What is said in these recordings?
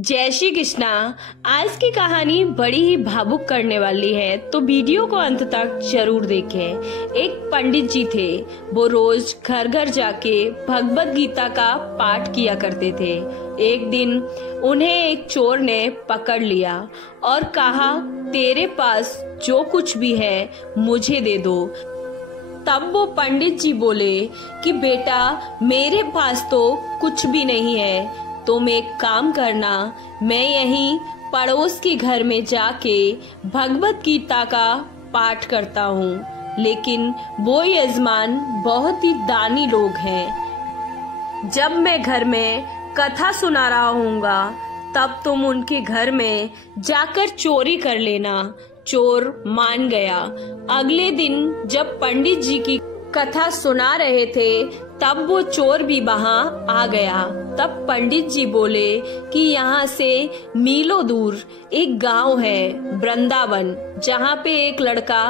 जय श्री कृष्णा। आज की कहानी बड़ी ही भावुक करने वाली है, तो वीडियो को अंत तक जरूर देखें। एक पंडित जी थे। वो रोज घर घर जाके भगवत गीता का पाठ किया करते थे। एक दिन उन्हें एक चोर ने पकड़ लिया और कहा, तेरे पास जो कुछ भी है मुझे दे दो। तब वो पंडित जी बोले कि बेटा, मेरे पास तो कुछ भी नहीं है, तुम एक काम करना, मैं यहीं पड़ोस के घर में जाके भगवत गीता का पाठ करता हूँ। लेकिन वो यजमान बहुत ही दानी लोग हैं। जब मैं घर में कथा सुना रहा हूँगा तब तुम उनके घर में जाकर चोरी कर लेना। चोर मान गया। अगले दिन जब पंडित जी की कथा सुना रहे थे तब वो चोर भी वहाँ आ गया। तब पंडित जी बोले कि यहाँ से मीलों दूर एक गांव है वृंदावन, जहाँ पे एक लड़का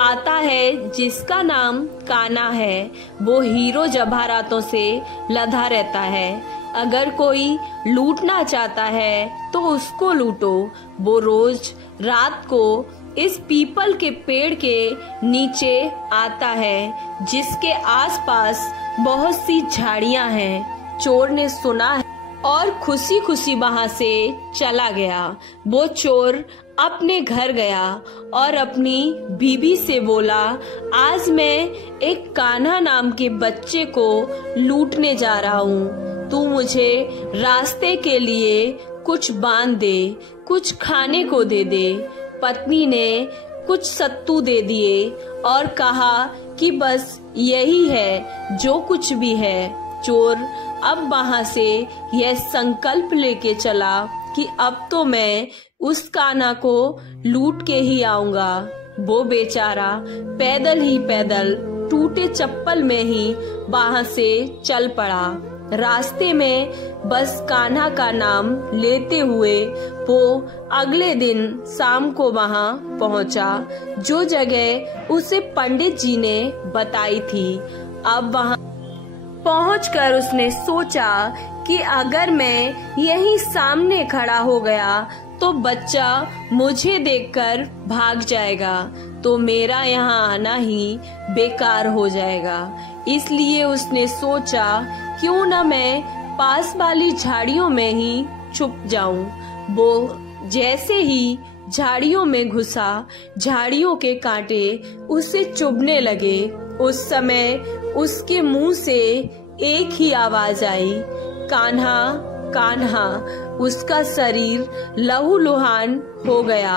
आता है जिसका नाम कान्हा है। वो हीरो जवाहरातों से लदा रहता है। अगर कोई लूटना चाहता है तो उसको लूटो। वो रोज रात को इस पीपल के पेड़ के नीचे आता है जिसके आसपास बहुत सी झाड़ियां हैं। चोर ने सुना है और खुशी खुशी वहां से चला गया। वो चोर अपने घर गया और अपनी बीबी से बोला, आज मैं एक कान्हा नाम के बच्चे को लूटने जा रहा हूँ। तू मुझे रास्ते के लिए कुछ बांध दे, कुछ खाने को दे दे। पत्नी ने कुछ सत्तू दे दिए और कहा कि बस यही है जो कुछ भी है। चोर अब वहां से यह संकल्प लेके चला कि अब तो मैं उस कान्हा को लूट के ही आऊंगा। वो बेचारा पैदल ही पैदल टूटे चप्पल में ही वहां से चल पड़ा। रास्ते में बस कान्हा का नाम लेते हुए वो अगले दिन शाम को वहां पहुंचा जो जगह उसे पंडित जी ने बताई थी। अब वहां पहुंचकर उसने सोचा कि अगर मैं यहीं सामने खड़ा हो गया तो बच्चा मुझे देखकर भाग जाएगा, तो मेरा यहाँ आना ही बेकार हो जाएगा। इसलिए उसने सोचा, क्यों न मैं पास वाली झाड़ियों में ही छुप जाऊं। वो जैसे ही झाड़ियों में घुसा, झाड़ियों के कांटे उसे चुभने लगे। उस समय उसके मुंह से एक ही आवाज आई, कान्हा कान्हा। उसका शरीर लहूलुहान हो गया,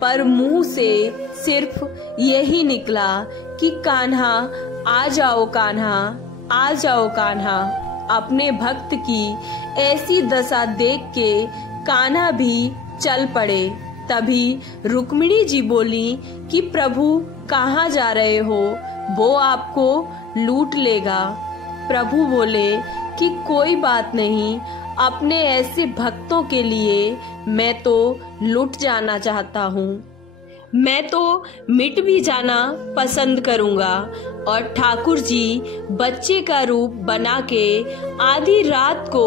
पर मुंह से सिर्फ यही निकला कि कान्हा आ जाओ, कान्हा आ जाओ कान्हा। अपने भक्त की ऐसी दशा देख के कान्हा भी चल पड़े। तभी रुक्मिणी जी बोली कि प्रभु कहाँ जा रहे हो, वो आपको लूट लेगा। प्रभु बोले कि कोई बात नहीं, अपने ऐसे भक्तों के लिए मैं तो लुट जाना चाहता हूँ। मैं तो मिट भी जाना पसंद करूँगा। और ठाकुर जी बच्चे का रूप बना के आधी रात को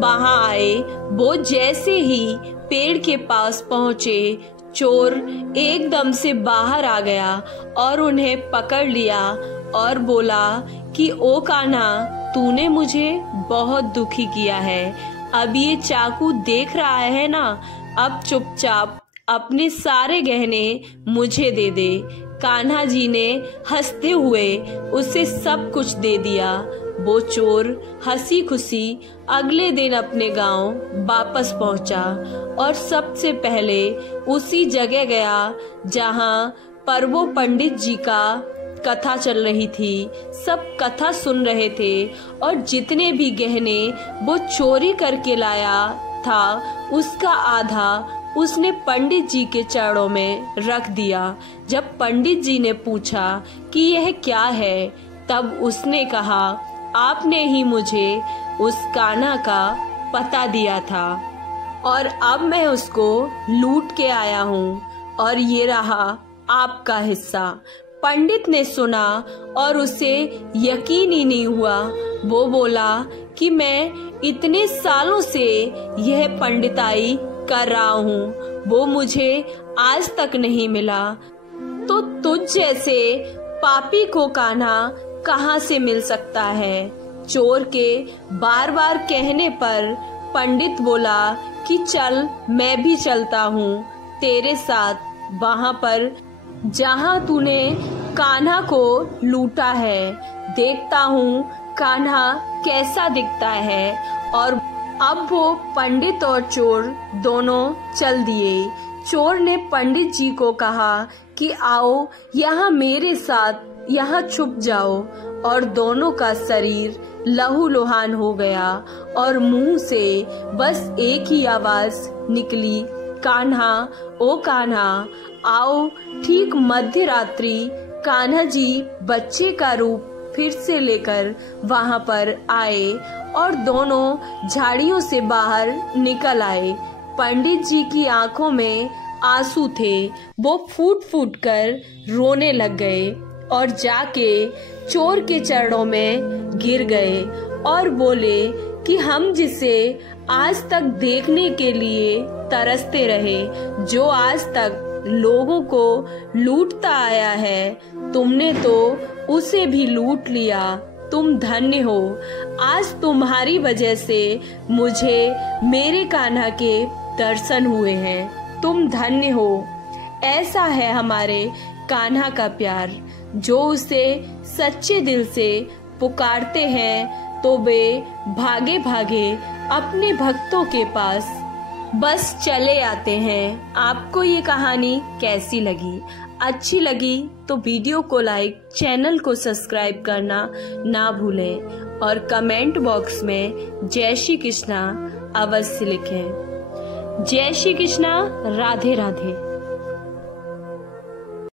वहां आए। वो जैसे ही पेड़ के पास पहुँचे, चोर एकदम से बाहर आ गया और उन्हें पकड़ लिया और बोला कि ओ कान्हा, तूने मुझे बहुत दुखी किया है। अब ये चाकू देख रहा है ना, अब चुपचाप अपने सारे गहने मुझे दे दे। कान्हा जी ने हंसते हुए उसे सब कुछ दे दिया। वो चोर हंसी खुशी अगले दिन अपने गांव वापस पहुंचा और सबसे पहले उसी जगह गया जहां पर वो पंडित जी का कथा चल रही थी। सब कथा सुन रहे थे और जितने भी गहने वो चोरी करके लाया था उसका आधा उसने पंडित जी के चरणों में रख दिया। जब पंडित जी ने पूछा कि यह क्या है, तब उसने कहा, आपने ही मुझे उस कान्हा का पता दिया था और अब मैं उसको लूट के आया हूँ और ये रहा आपका हिस्सा। पंडित ने सुना और उसे यकीन ही नहीं हुआ। वो बोला कि मैं इतने सालों से यह पंडिताई कर रहा हूँ, वो मुझे आज तक नहीं मिला, तो तुझ जैसे पापी को कान्हा कहाँ से मिल सकता है। चोर के बार बार कहने पर पंडित बोला कि चल मैं भी चलता हूँ तेरे साथ वहाँ पर जहाँ तूने कान्हा को लूटा है। देखता हूँ कान्हा कैसा दिखता है। और अब वो पंडित और चोर दोनों चल दिए। चोर ने पंडित जी को कहा कि आओ यहाँ मेरे साथ यहाँ छुप जाओ। और दोनों का शरीर लहूलुहान हो गया और मुंह से बस एक ही आवाज निकली, कान्हा ओ कान्हा आओ। ठीक मध्य रात्रि कान्हा जी बच्चे का रूप फिर से लेकर वहां पर आए और दोनों झाड़ियों से बाहर निकल आए। पंडित जी की आंखों में आंसू थे। वो फूट फूट कर रोने लग गए और जाके चोर के चरणों में गिर गए और बोले कि हम जिसे आज तक देखने के लिए तरसते रहे, जो आज तक लोगों को लूटता आया है, तुमने तो उसे भी लूट लिया। तुम धन्य हो। आज तुम्हारी वजह से मुझे मेरे कान्हा के दर्शन हुए हैं। तुम धन्य हो। ऐसा है हमारे कान्हा का प्यार, जो उसे सच्चे दिल से पुकारते हैं तो वे भागे भागे अपने भक्तों के पास बस चले आते हैं। आपको ये कहानी कैसी लगी? अच्छी लगी तो वीडियो को लाइक, चैनल को सब्सक्राइब करना ना भूलें और कमेंट बॉक्स में जय श्री कृष्णा अवश्य लिखें। जय श्री कृष्णा। राधे राधे।